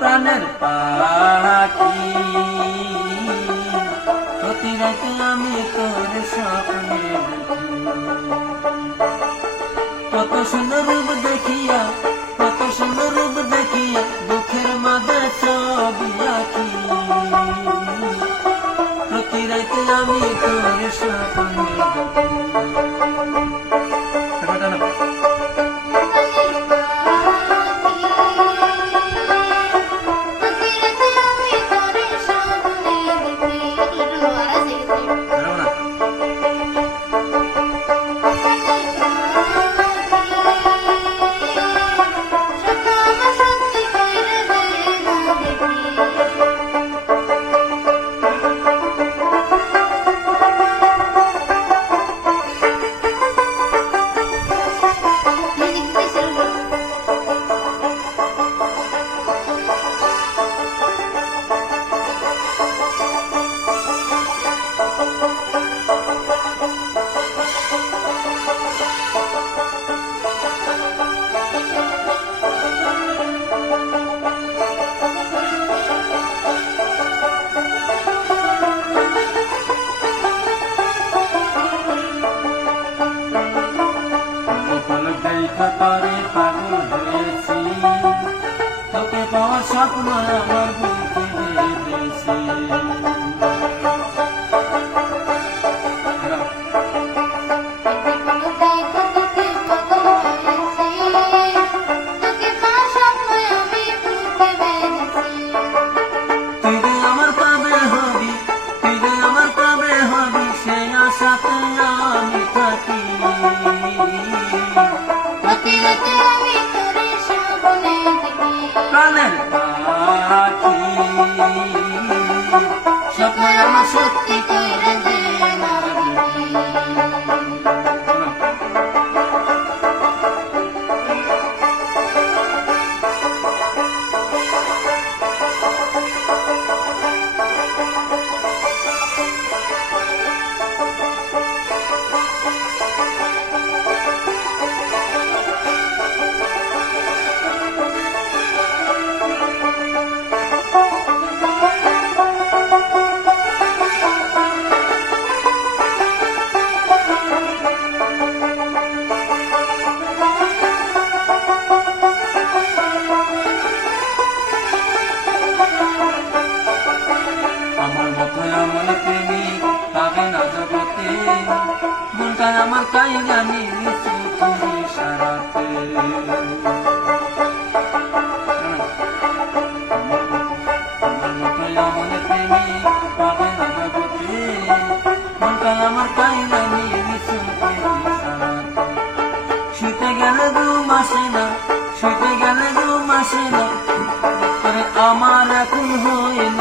প্রাণের পাখি প্রতি রাতে আমি তোর স্বপ্নে দেখি, কত সুন্দর রূপ দেখিয়া, কত সুন্দর রূপ দেখিয়া দুঃখের মাঝে ছবি আঁকি, প্রতি রাতে আমি তোর স্বপ্নে দেখি। তারে পাগল হয়েছি, তোকে পাওয়ার স্বপ্ন আমার বুকে বেঁধেছি। তুই যে আমার কবে হবি, তুই যে আমার কবে হবি, সেই আশাতে আমি থাকি। প্রাণের পাখি স্বপ্ন আমার সত্যি করে দে না দেখি। মনটাই আমার তাই জানি নিচু তুমি সারাতে, আমার মতোই আমার প্রেমী পাবে না জগতে, মনটাই আমার তাই জানি নিচু তুমি সারাতে। শুতে গেলে ঘুম আসে না, শুতে গেলে ঘুম আসে না, আমার এখন হয় না।